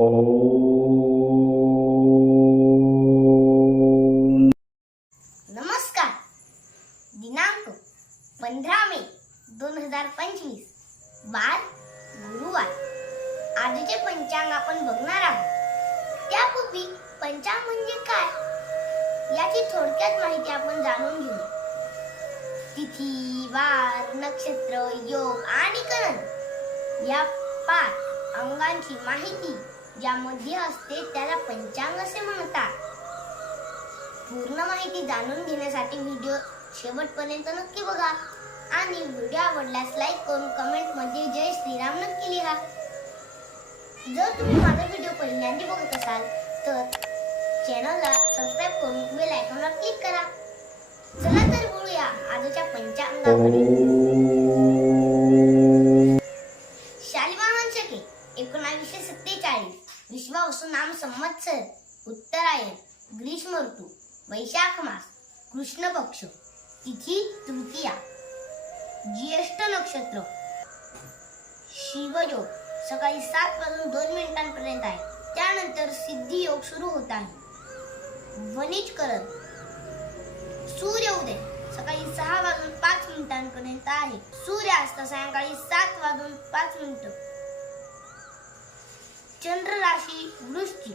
ओम. नमस्कार. दिनांक पंधरा मे दोन हजार पंचवीस. वार गुरुवार. आजचे पंचांग आपण बघणार आहोत. त्यापूर्वी पंचांग म्हणजे काय? याची थोडक्यात माहिती आपण जाणून घेऊ. तिथी वार नक्षत्र योग आणि करण या पाच अंगांची माहिती ज्यामध्ये असते त्याला पंचांग असे म्हणतात. पूर्ण माहिती जाणून घेण्यासाठी व्हिडिओ शेवटपर्यंत नक्की बघा. आणि व्हिडिओ आवडल्यास लाईक करून कमेंटमध्ये जय श्रीराम नक्की लिहा. जर तुम्ही माझा व्हिडिओ पहिल्यांदा बघत असाल तर चॅनलला सबस्क्राईब करून बेल आयकॉनवर क्लिक करा. चला तर बोलूया आजच्या पंचांगाकडे. एकोणावीसशे सत्तेचाळीस. विश्वावसु नाम संवत्सर उत्तरायण. ग्रीष्म ऋतू वैशाख मास. कृष्ण पक्ष तिथी तृतीया. ज्येष्ठ नक्षत्र. शिवयोग. सकाळी सात वाजून दोन मिनिटांपर्यंत आहे. त्यानंतर सिद्धी योग सुरू होत आहे. ध्वनिज करत सूर्य सूर्योदय. सकाळी सहा वाजून पाच मिनिटांपर्यंत आहे. सूर्यास्त सायंकाळी सात वाजून पाच मिनिटं. चंद्र राशी वृष्टी.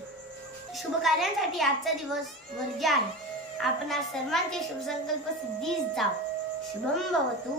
शुभ कार्यांसाठी आजचा दिवस वर्ज्य आहे आपणा सर्वांचे शुभसंकल्प सिद्धीस जाव. शुभम भवतू.